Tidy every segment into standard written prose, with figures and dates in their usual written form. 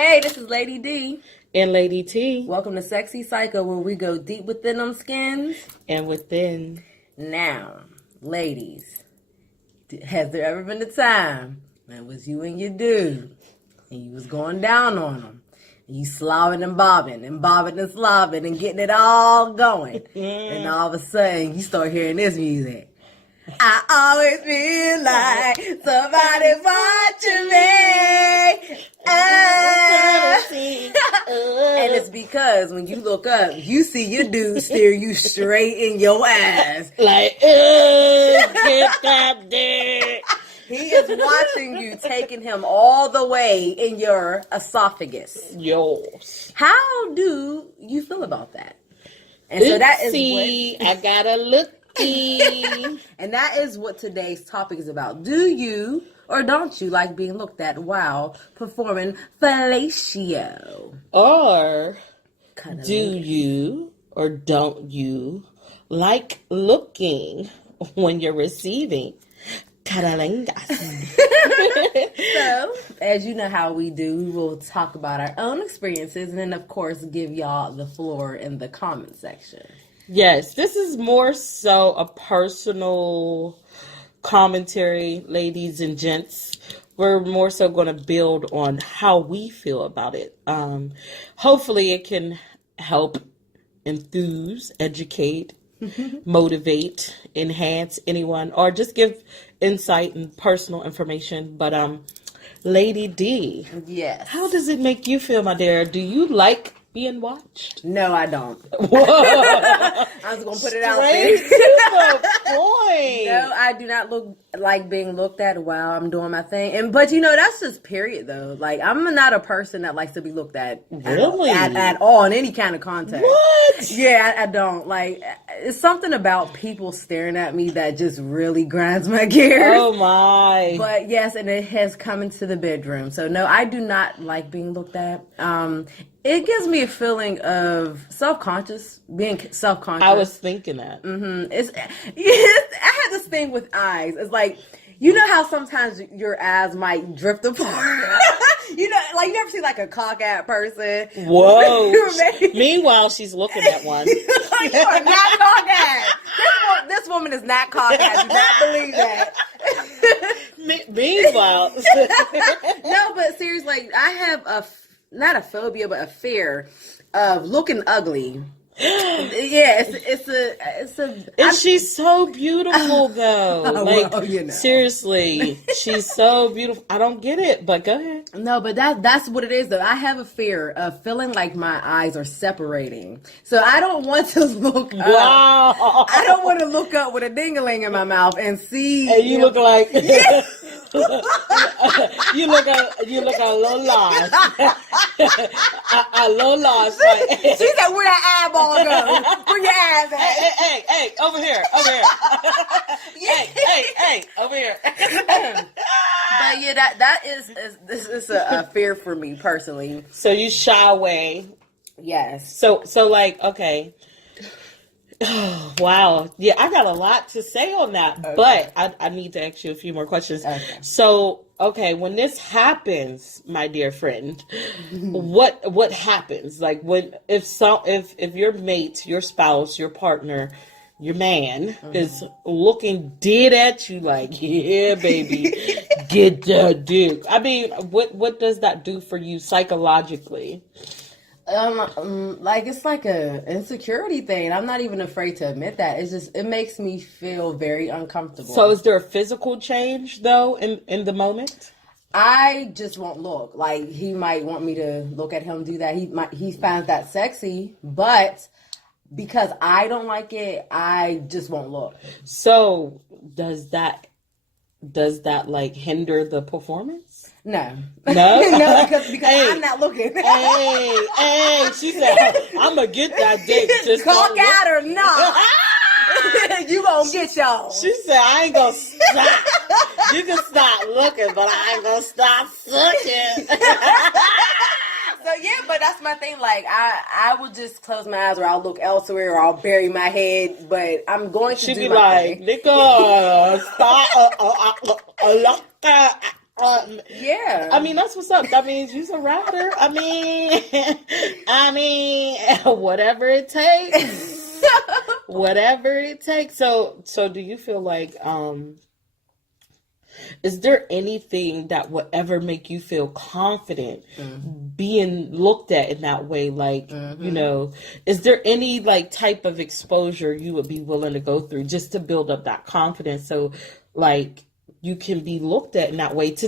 Hey, this is Lady D. And Lady T. Welcome to Sexy Psycho, where we go deep within them skins. And within. Now, ladies, has there ever been a time when it was you and your dude, and you was going down on them, and you slobbing and bobbing and slobbing and getting it all going, and all of a sudden you start hearing this music? I always feel like somebody watching me. And it's because when you look up, you see your dude stare you straight in your ass. Like, get that dick. He is watching you, taking him all the way in your esophagus. Yours. How do you feel about that? And so that is what I gotta look. And that is what today's topic is about. Do you or don't you like being looked at while performing fellatio? Or do you or don't you like looking when you're receiving cunnilingus? So, as you know how we do, we will talk about our own experiences and then, of course, give y'all the floor in the comment section. Yes, this is more so a personal commentary, ladies and gents. We're more so going to build on how we feel about it. Hopefully it can help enthuse, educate, motivate, enhance anyone, or just give insight and personal information. But Lady D, yes, how does it make you feel, my dear? Do you like being watched? No, I don't. Whoa. I was going to put it out there. To the point. No, I do not look like being looked at while I'm doing my thing. But that's just period though. Like, I'm not a person that likes to be looked at really at all in any kind of context. What? Yeah, I don't. Like, it's something about people staring at me that just really grinds my gears. Oh my. But yes, and it has come into the bedroom. So no, I do not like being looked at. It gives me a feeling of being self-conscious. I was thinking that. Mm-hmm. I had this thing with eyes. It's like, you know how sometimes your eyes might drift apart? You never see like a cock-eyed person. Whoa. Meanwhile, she's looking at one. You are not cock-eyed. This woman is not cock-eyed. Do not believe that. Meanwhile. No, but seriously, like, I have not a phobia, but a fear of looking ugly. Yeah, she's so beautiful though. Seriously, she's so beautiful. I don't get it, but go ahead. No, but that's what it is though. I have a fear of feeling like my eyes are separating. So I don't want to look up. Wow. I don't want to look up with a ding-a-ling in my mouth and see. And you look like you look a little lost. a little lost. Like, she said, "Where that eyeball go? Where your eyes at?" Hey, over here. Hey, over here. But yeah, that is a fear for me personally. So you shy away. Yes. So like, okay. Oh, wow. Yeah, I got a lot to say on that, okay. But I need to ask you a few more questions. Okay. So, okay, when this happens, my dear friend, what happens? Like if your mate, your spouse, your partner, your man is looking dead at you like, yeah, baby, get that dick. I mean, what does that do for you psychologically? Like, it's like a insecurity thing. I'm not even afraid to admit that. It makes me feel very uncomfortable. So is there a physical change though in the moment? I just won't look. Like, he might want me to look at him do that. He finds that sexy, but because I don't like it, I just won't look. So does that like hinder the performance? No. No, because hey, I'm not looking. Hey, she said, I'm going to get that dick. Cock out or not. You going to get y'all. She said, I ain't going to stop. You can stop looking, but I ain't going to stop sucking. So yeah, but that's my thing. Like, I will just close my eyes, or I'll look elsewhere, or I'll bury my head. But I'm going to She'd do be my like, thing. nigga, stop. Yeah. I mean, that's what's up. That means you're a rapper. I mean, whatever it takes. Whatever it takes. So do you feel like, is there anything that would ever make you feel confident being looked at in that way? Like, is there any like type of exposure you would be willing to go through just to build up that confidence? So like, you can be looked at in that way to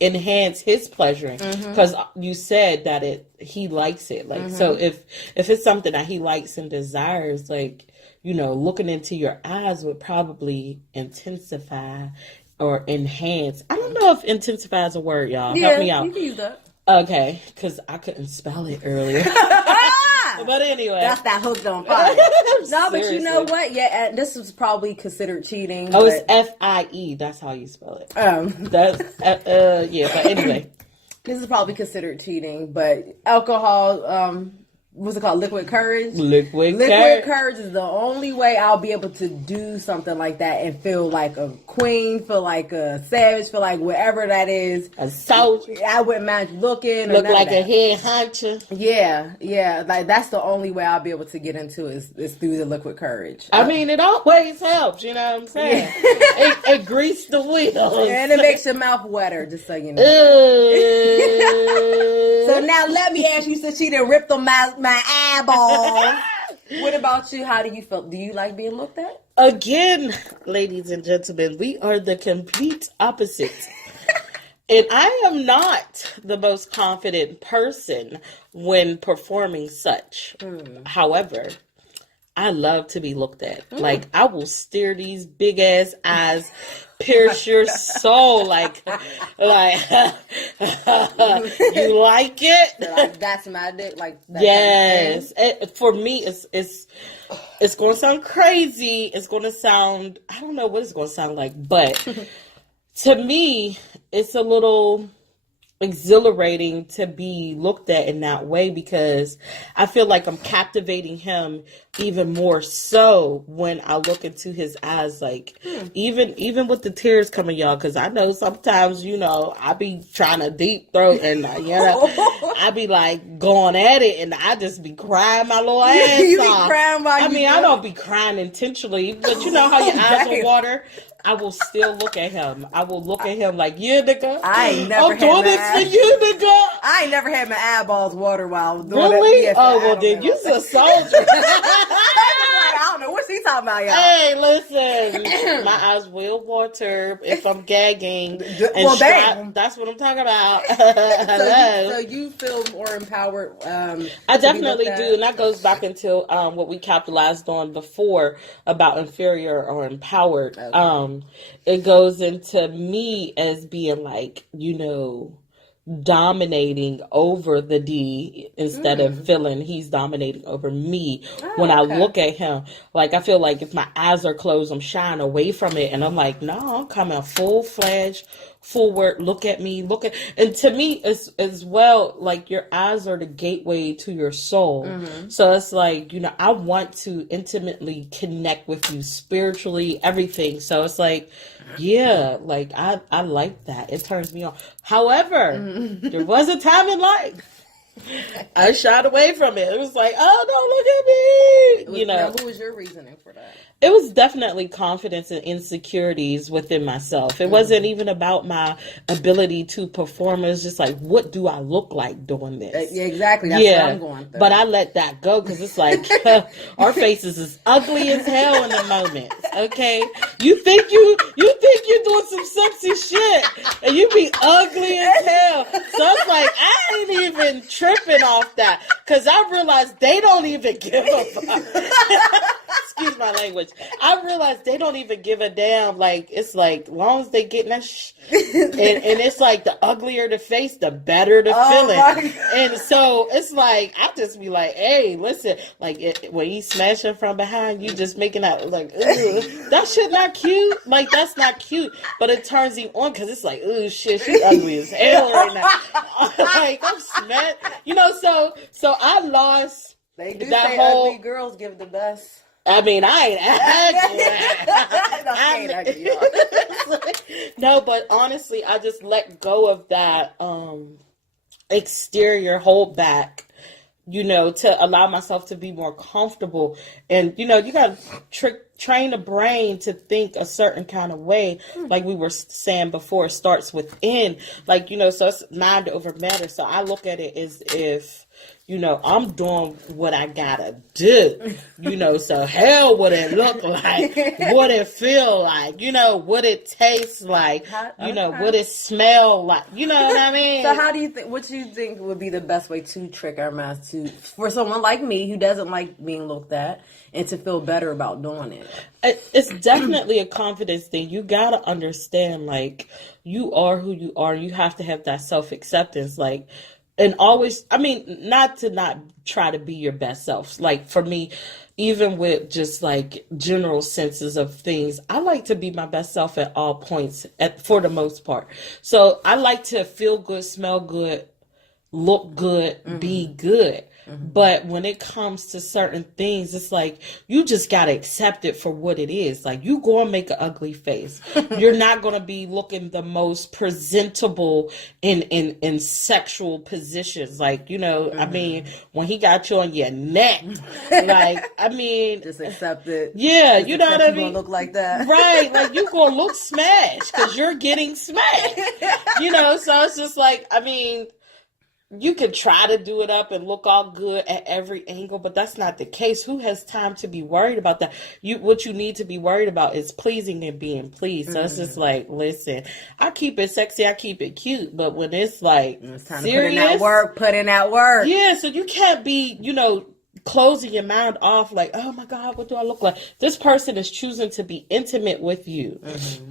enhance his pleasure, because you said that he likes it. Like, so if it's something that he likes and desires, like, looking into your eyes would probably intensify or enhance. I don't know if intensify is a word, y'all. Yeah, help me out. You can use that. Okay, because I couldn't spell it earlier. But anyway, that's that hooked on fire. No, but you know what? Yeah, this was probably considered cheating. Oh, it's FIE. That's how you spell it. That's yeah. But anyway, this is probably considered cheating. But alcohol, what's it called? Liquid courage. Liquid courage is the only way I'll be able to do something like that and feel like a queen, feel like a savage, feel like whatever that is. A soldier. I wouldn't mind looking. Look like a head hunter. Yeah. Like that's the only way I'll be able to get into it is through the liquid courage. I mean, it always helps. You know what I'm saying? Yeah. it greased the wheels, and it makes your mouth wetter. Just so you know. So now let me ask you, since she done ripped on my eyeball. What about you? How do you feel? Do you like being looked at? Again, ladies and gentlemen, we are the complete opposite. And I am not the most confident person when performing such. However, I love to be looked at. Like, I will stare these big ass eyes, pierce your soul. Like, you like it? Like, that's my dick. Like, that yes. Kind of for me, it's going to sound crazy. It's going to sound, I don't know what it's going to sound like, but to me, it's a little exhilarating to be looked at in that way, because I feel like I'm captivating him even more so when I look into his eyes, like even with the tears coming, y'all, because I know sometimes, I be trying to deep throat and I be like going at it and I just be crying my little ass you off. Be crying while I mean, I don't be crying intentionally, but you know how your eyes will water. I will still look at him. I will look at him like, yeah, nigga. I ain't never I'm doing this for you, nigga. I ain't never had my eyeballs water while I was doing really? Yes, oh, well, then you're a soldier. I don't know what she talking about, y'all. Hey, listen. My eyes will water if I'm gagging. Well, damn. That's what I'm talking about. So you feel more empowered? I definitely do. And that goes back into what we capitalized on before about inferior or empowered. Okay. It goes into me as being like, dominating over the D instead of feeling he's dominating over me. When I look at him, like, I feel like if my eyes are closed, I'm shying away from it, and I'm like, no, I'm coming full-fledged, forward, look at me, and to me, as well, like, your eyes are the gateway to your soul. So it's like, I want to intimately connect with you spiritually, everything. So it's like, yeah, like, I like that. It turns me on. However, there was a time in life I shied away from it. It was like, oh, don't look at me. Now, who was your reasoning for that? It was definitely confidence and insecurities within myself. It wasn't even about my ability to perform. It was just like, what do I look like doing this? Yeah, exactly. That's what I'm going through. But I let that go because it's like, our faces is ugly as hell in the moment. Okay, you think you're doing some sexy shit, and you be ugly as hell. So it's like, I ain't even tripping off that, because I realized they don't even give a fuck. Excuse my language. I realized they don't even give a damn. Like, it's like, long as they getting that and it's like, the uglier the face, the better the feeling. And so it's like, I just be like, hey, listen, like, when you smashing from behind, you just making that, like, that shit not cute. Like, that's not cute. But it turns you on, because it's like, ooh, shit, she ugly as hell right now. Like, I'm smashed. So I lost they do that say whole ugly girls give the best. I mean, I ain't ugly. No, but honestly, I just let go of that exterior holdback, to allow myself to be more comfortable. And, you got to train the brain to think a certain kind of way. Like we were saying before, it starts within. Like, so it's mind over matter. So I look at it as if, I'm doing what I gotta do, so hell would it look like, what it feel like, what it tastes like, what it smell like, you know what I mean? So what do you think would be the best way to trick our minds for someone like me who doesn't like being looked at and to feel better about doing it? It's definitely a confidence thing. You gotta understand, like, you are who you are. You have to have that self-acceptance, like, and always, not try to be your best self. Like for me, even with just like general senses of things, I like to be my best self at all points for the most part. So I like to feel good, smell good, look good, be good. But when it comes to certain things, it's like, you just got to accept it for what it is. Like, you go and make an ugly face. You're not going to be looking the most presentable in sexual positions. Like, when he got you on your neck, like, just accept it. Yeah, you know what I mean? You're going to look like that. Right. Like, you're going to look smashed because you're getting smashed. So it's just like, you can try to do it up and look all good at every angle, but that's not the case. Who has time to be worried about that? What you need to be worried about is pleasing and being pleased. So it's just like, listen, I keep it sexy, I keep it cute, but when it's like it's time serious, to put in that work. Yeah, so you can't be, closing your mind off like, oh my God, what do I look like? This person is choosing to be intimate with you.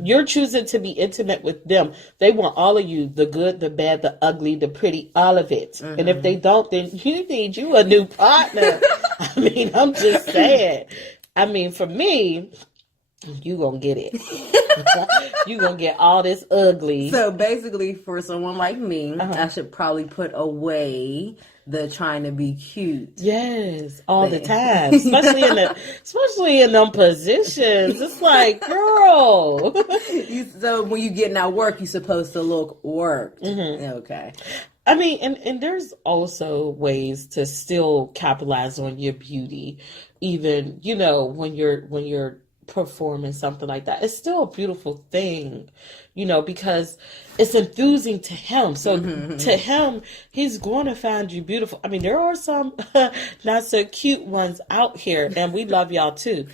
You're choosing to be intimate with them. They want all of you, the good, the bad, the ugly, the pretty, all of it. And if they don't, then you need you a new partner. I'm just saying. For me, you gonna get it. You gonna get all this ugly. So basically, for someone like me, I should probably put away the trying to be cute. Yes, all the time, especially in them positions. It's like, girl. So when you get in that work, you're supposed to look worked. Okay. And there's also ways to still capitalize on your beauty, even when you're performing something like that. It's still a beautiful thing, because it's enthusing to him. So to him, he's going to find you beautiful. There are some not so cute ones out here, and we love y'all too,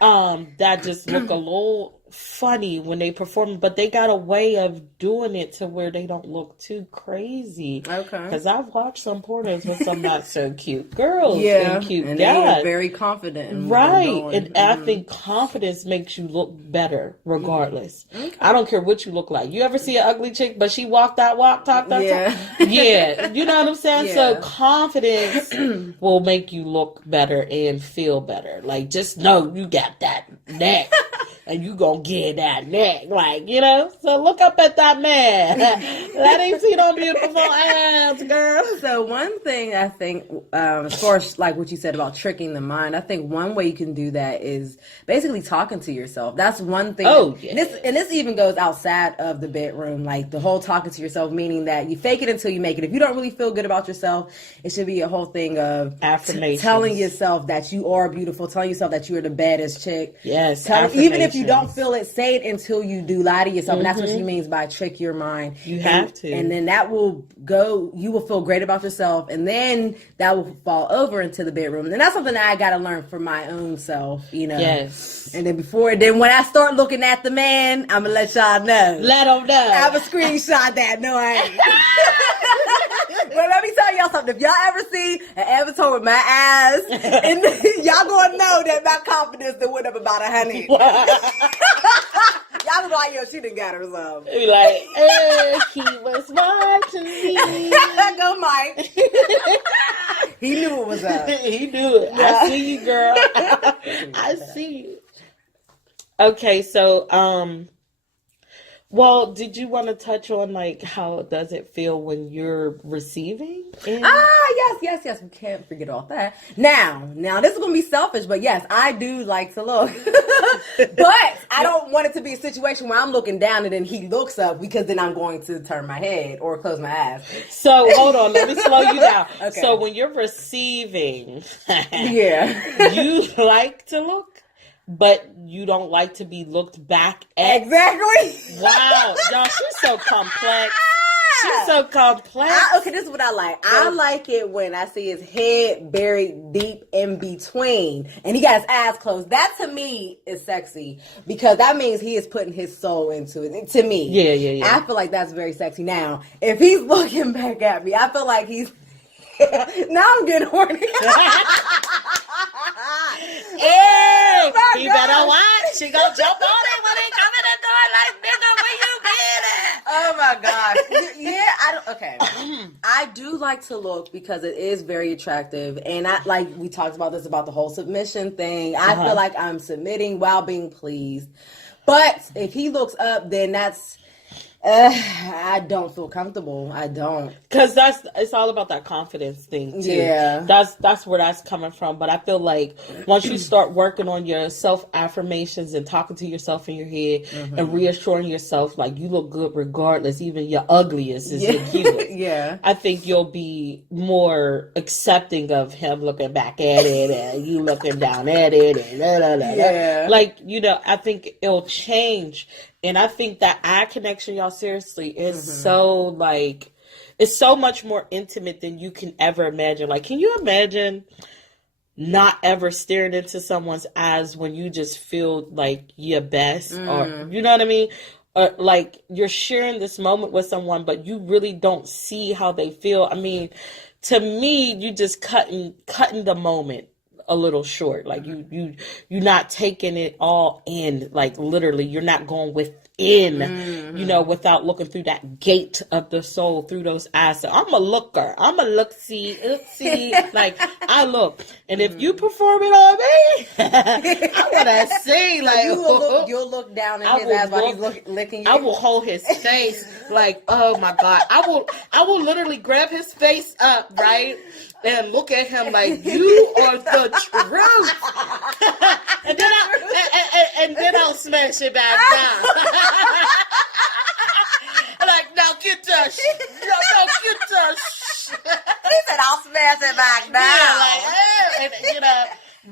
that just look a little funny when they perform, but they got a way of doing it to where they don't look too crazy. Okay. Because I've watched some pornos with some not so cute girls and cute and guys. they are very confident in Right. And I think confidence makes you look better regardless. Okay. I don't care what you look like. You ever see an ugly chick, but she talk that talk? Yeah. You know what I'm saying? Yeah. So confidence will make you look better and feel better. Like, just know you got that neck. And you gonna get that neck, like, So look up at that man. Let him see them beautiful ass, girl. So one thing I think, as far as like what you said about tricking the mind, I think one way you can do that is basically talking to yourself. That's one thing. Oh, yeah. This even goes outside of the bedroom, like the whole talking to yourself, meaning that you fake it until you make it. If you don't really feel good about yourself, it should be a whole thing of affirmations, telling yourself that you are beautiful, telling yourself that you are the baddest chick. Yes, even if you don't feel it, say it until you do. Lie to yourself. And that's what she means by trick your mind. You have to. And then that will go, you will feel great about yourself. And then that will fall over into the bedroom. And that's something that I got to learn for my own self, Yes. And then when I start looking at the man, I'm going to let y'all know. Let them know. I have a screenshot that. No, I ain't. Well, let me tell y'all something. If y'all ever see an avatar with my ass, and y'all gonna know that my confidence that went up about 100. Y'all be like, yo, she done got herself. Be like, he was watching me. Go, Mike. He knew it was up. He knew it. Yeah. I see you, girl. I see you. Okay, so Well, did you want to touch on like how does it feel when you're receiving? Yes. We can't forget all that. Now, this is gonna be selfish, but yes, I do like to look. But I don't want it to be a situation where I'm looking down and then he looks up, because then I'm going to turn my head or close my eyes. So hold on, let me slow you down. Okay. So when you're receiving, Yeah. you like to look, but you don't like to be looked back at. Exactly. Wow, y'all, she's so complex. She's so complex. Okay, this is what I like. I like it when I see his head buried deep in between and he got his eyes closed. That to me is sexy, because that means he is putting his soul into it. To me. Yeah. I feel like that's very sexy. Now, if he's looking back at me, I feel like he's... Now I'm getting horny. Hey, you better watch. She gonna jump on it when they come in the door like, nigga, where you been at? Oh my gosh. Yeah, okay. I do like to look because it is very attractive. And I like, we talked about this, about the whole submission thing. I feel like I'm submitting while being pleased. But if he looks up, then that's... I don't feel comfortable. I don't, because it's all about that confidence thing too. Yeah, that's where that's coming from. But I feel like once you start working on your self affirmations and talking to yourself in your head and reassuring yourself like you look good regardless, even your ugliest is your cutest. Yeah, I think you'll be more accepting of him looking back at it and you looking down at it and yeah. like, you know, I think it'll change. And I think that eye connection, y'all, seriously, is so, like, it's so much more intimate than you can ever imagine. Like, can you imagine not ever staring into someone's eyes when you just feel like your best? Or, you know what I mean? Or, like, you're sharing this moment with someone, but you really don't see how they feel. I mean, to me, you just cutting the moment a little short. Like you're not taking it all in, like literally you're not going within, you know, without looking through that gate of the soul, through those eyes. So I'm a looker. I'm a look-see, like I look. And if you perform it on me, I want to see, like, you'll look down in his eyes while he's licking you. I will hold his face like, oh my God. I will literally grab his face up, right? And look at him like, you are the truth. and then I'll smash it back down. Like, now get that shit. No, get that shit. He said, I'll smash it back down. Yeah, like, and, you know,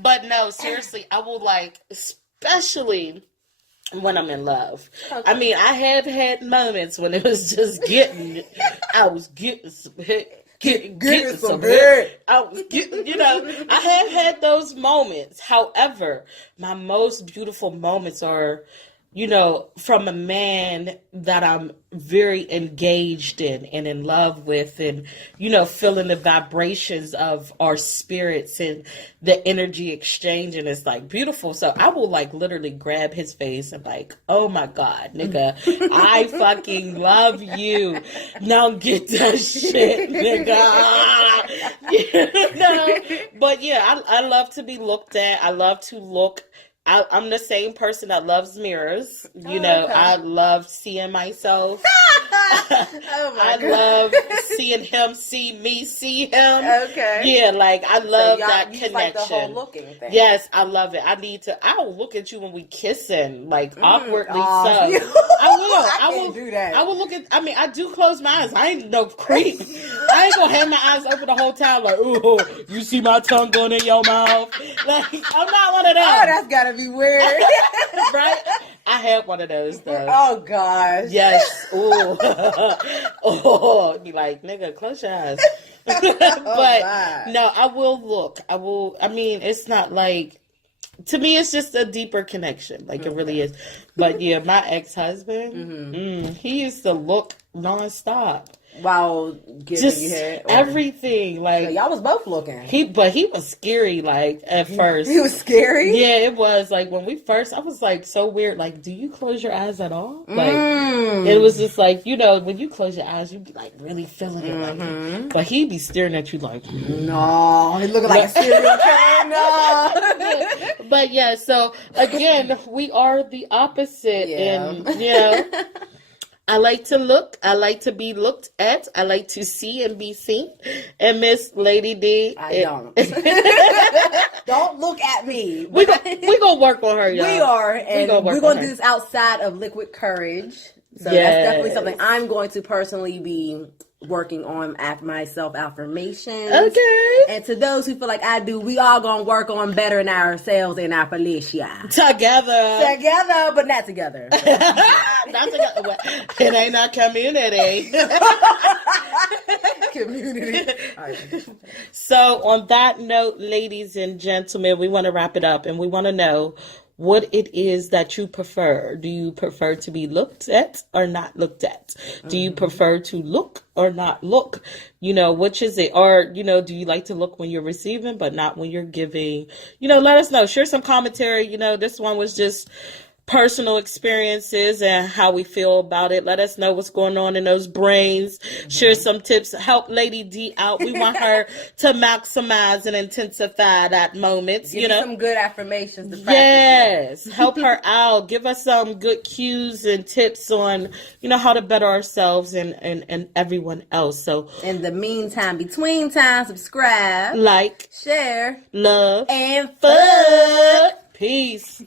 but no, seriously, I will, like, especially when I'm in love. Okay. I mean, I have had moments when it was just I was getting some hit. Getting some hurt. I was getting, you know, I have had those moments. However, my most beautiful moments are, you know, from a man that I'm very engaged in and in love with, and, you know, feeling the vibrations of our spirits and the energy exchange, and it's like beautiful. So I will like literally grab his face and like, oh my God, nigga, I fucking love you. Now get that shit, nigga. You know? But yeah, I love to be looked at. I love to look. I'm the same person that loves mirrors. You know, okay. I love seeing myself. Oh my God. love seeing him see me see him. Okay. Yeah, like I love that connection. Like the whole looking thing. Yes, I love it. I will look at you when we kissing, like awkwardly. So I will do that. I will look at. I mean, I do close my eyes. I ain't no creep. I ain't gonna have my eyes open the whole time. Like, ooh, you see my tongue going in your mouth? Like, I'm not one of them. Oh, that's gotta be weird, right? I had one of those though. Oh gosh. Yes. Ooh. Oh, be like, nigga, close your eyes. But no, I will look. I mean, it's not like, to me, it's just a deeper connection. Like it really is. But yeah, my ex-husband, he used to look nonstop. While giving you head? Everything. Like, so y'all was both looking. He was scary, like, at first. He was scary? Yeah, it was. Like, when we first, I was, like, so weird. Like, do you close your eyes at all? Like, it was just like, you know, when you close your eyes, you be, like, really feeling it. Like, but he'd be staring at you like, no. He looking like a serial killer. No. But, yeah, so, again, we are the opposite. Yeah. And, you know. I like to look. I like to be looked at. I like to see and be seen. And Miss Lady D. I don't. Don't look at me. We gonna work on her, y'all. We are, and we're going to do this outside of Liquid Courage. So that's definitely something I'm going to personally be working on at my self-affirmations. Okay. And to those who feel like I do, we all going to work on bettering ourselves and our Felicia. Together. Together, but not together. Not together. Well, it ain't our community. Community. All right. So on that note, ladies and gentlemen, we want to wrap it up, and we want to know what it is that you prefer. Do you prefer to be looked at or not looked at? Do you prefer to look or not look? You know, which is it? Or, you know, do you like to look when you're receiving but not when you're giving? You know, let us know. Share some commentary. You know, this one was just personal experiences and how we feel about it. Let us know what's going on in those brains. Share some tips. Help Lady D out. We want her to maximize and intensify that moment. Give you know, some good affirmations to practice. yes, help her out. Give us some good cues and tips on, you know, how to better ourselves and everyone else. So In the meantime, between time, subscribe, like, share, love, and fuck. Peace.